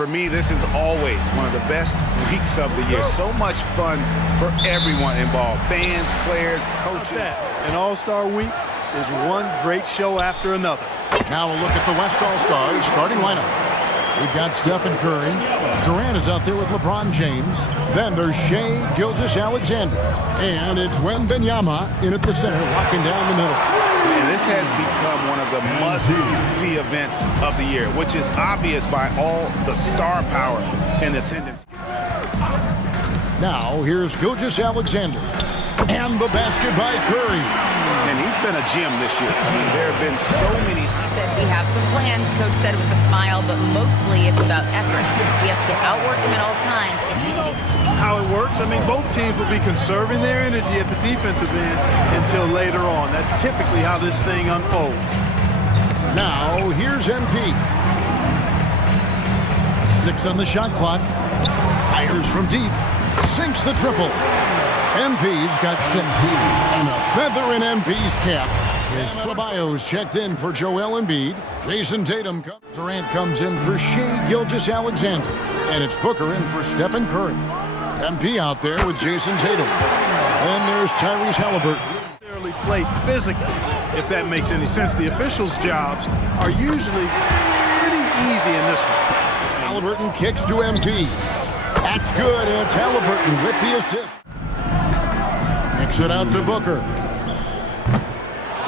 for me, this is always one of the best weeks of the year. So much fun for everyone involved, fans, players, coaches. An All-Star week is one great show after another. Now a look at the West All-Stars starting lineup. We've got Stephen Curry. Durant is out there with LeBron James. Then there's Shai Gilgeous-Alexander. And it's Wembanyama in at the center, walking down the middle. And this has become one of the must-see events of the year, which is obvious by all the star power in attendance. Now here's Gilgeous-Alexander. And the basket by Curry. And he's been a gem this year. I mean, there have been so many. He said, we have some plans, Coach said with a smile, but mostly it's about effort. We have to outwork them at all times. You know how it works? I mean, both teams will be conserving their energy at the defensive end until later on. That's typically how this thing unfolds. Now, here's MP. 6 on the shot clock. Fires from deep. Sinks the triple. MP's got 6. And a feather in MP's cap. Adebayo's checked in for Joel Embiid. Jason Tatum. Durant comes in for Shai Gilgeous-Alexander. And it's Booker in for Stephen Curry. MP out there with Jason Tatum. And there's Tyrese Halliburton. They play physically, if that makes any sense. The officials' jobs are usually pretty easy in this one. Halliburton kicks to MP. That's good, and it's Halliburton with the assist. Kicks it out to Booker.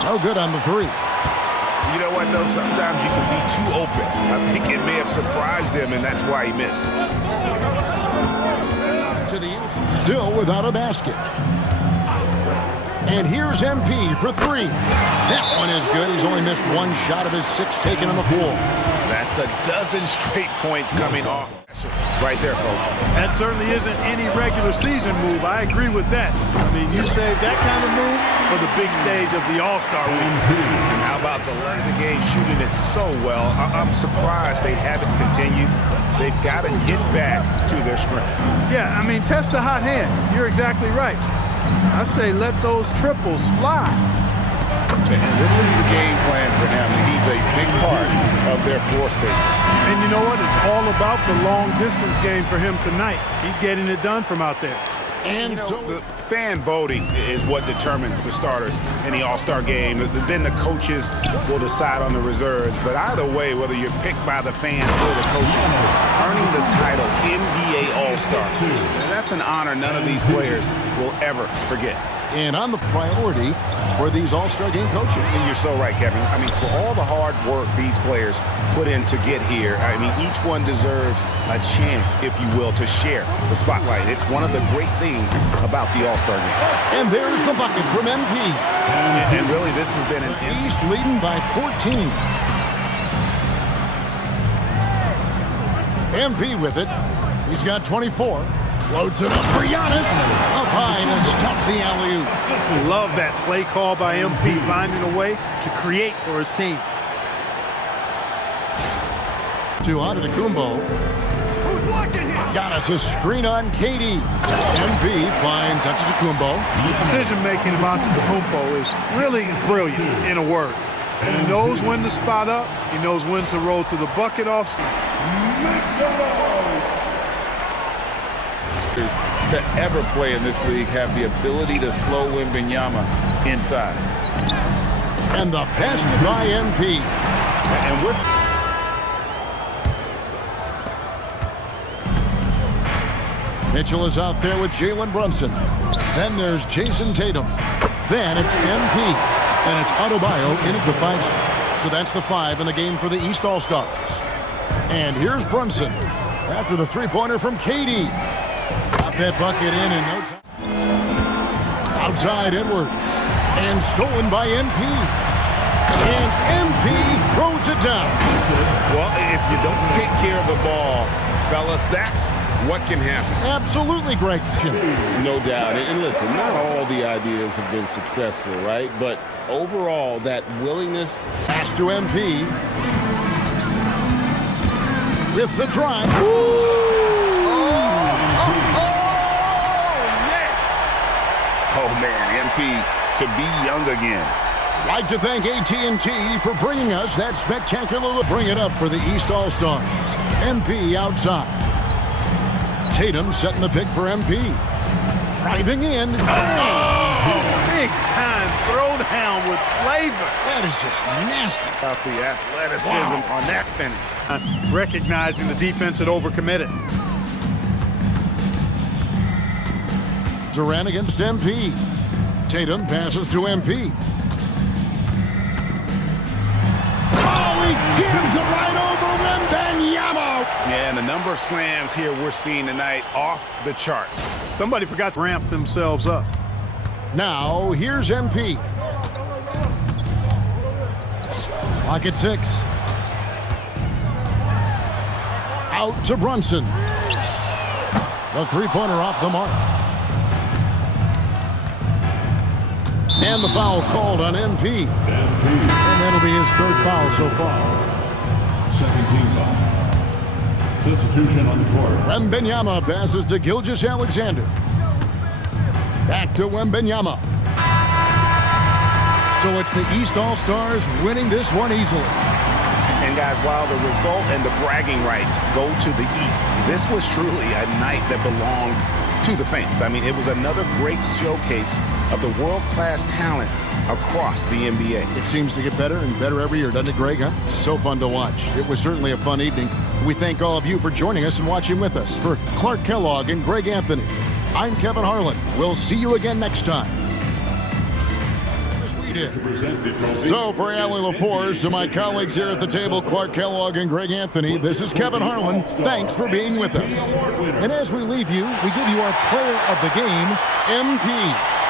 No good on the 3. You know what, though? Sometimes you can be too open. I think it may have surprised him, and that's why he missed. To the inside, still without a basket. And here's MP for 3. That one is good. He's only missed 1 shot of his 6 taken on the floor. That's a dozen straight points coming off. Right there, folks. That certainly isn't any regular season move. I agree with that. I mean, you save that kind of move for the big stage of the All-Star week. And how about the length of the game shooting it so well? I'm surprised they haven't continued. They've got to get back to their strength. Yeah, I mean, test the hot hand. You're exactly right. I say let those triples fly. And this is the game plan for him. He's a big part of their floor space. And you know what? It's all about the long-distance game for him tonight. He's getting it done from out there. And so the fan voting is what determines the starters in the All-Star game. Then the coaches will decide on the reserves. But either way, whether you're picked by the fans or the coaches, earning the title NBA All-Star, that's an honor none of these players will ever forget. And on the priority for these All-Star game coaches. And you're so right, Kevin. I mean, for all the hard work these players put in to get here, I mean, each one deserves a chance, if you will, to share the spotlight. It's one of the great things about the All-Star game. And there's the bucket from MP. And really, this has been an East leading by 14. MP with it. He's got 24. Floats it up for Giannis. Up high to stuff the alley-oop. Love that play call by MP, finding a way to create for his team. To Antetokounmpo. Giannis a screen on KD. MP finds Antetokounmpo. The decision-making about Antetokounmpo is really brilliant, in a word. He knows when to spot up. He knows when to roll to the bucket off screen. To ever play in this league have the ability to slow Wembanyama inside. And the basket by MP. And we're Mitchell is out there with Jalen Brunson. Then there's Jason Tatum. Then it's MP. And it's Adebayo in at the 5 spot. So that's the 5 in the game for the East All-Stars. And here's Brunson after the 3-pointer from KD. Got that bucket in no time. Outside Edwards. And stolen by MP. And MP throws it down. Well, if you don't take care of the ball, fellas, that's what can happen. Absolutely, Greg. No doubt. And listen, not all the ideas have been successful, right? But overall, that willingness. Pass to MP. With the drive. Oh, man, MP to be young again. Like to thank AT&T for bringing us that spectacular. Bring it up for the East All-Stars. MP outside. Tatum setting the pick for MP. Driving in. Big time throwdown with flavor. That is just nasty. About the athleticism on that finish. Recognizing the defense had overcommitted. Durant against MP. Tatum passes to MP. Oh, he jams it right over Wembanyama. Yeah, and the number of slams here we're seeing tonight off the charts. Somebody forgot to ramp themselves up. Now, here's MP. Clock at 6. Out to Brunson. The three-pointer off the mark. And the foul called on MP. And that'll be his third foul so far. Second team foul. Substitution on the court. Wembanyama passes to Gilgeous-Alexander. Back to Wembanyama. So it's the East All-Stars winning this one easily. And guys, while the result and the bragging rights go to the East, this was truly a night that belonged to the fans. I mean, it was another great showcase of the world-class talent across the NBA. It seems to get better and better every year, doesn't it, Greg? Huh? So fun to watch. It was certainly a fun evening. We thank all of you for joining us and watching with us. For Clark Kellogg and Greg Anthony, I'm Kevin Harlan. We'll see you again next time. So for Allie LaForce, to my colleagues here at the table, Clark Kellogg and Greg Anthony, this is Kevin Harlan. Thanks for being with us. And as we leave you, we give you our player of the game, MP.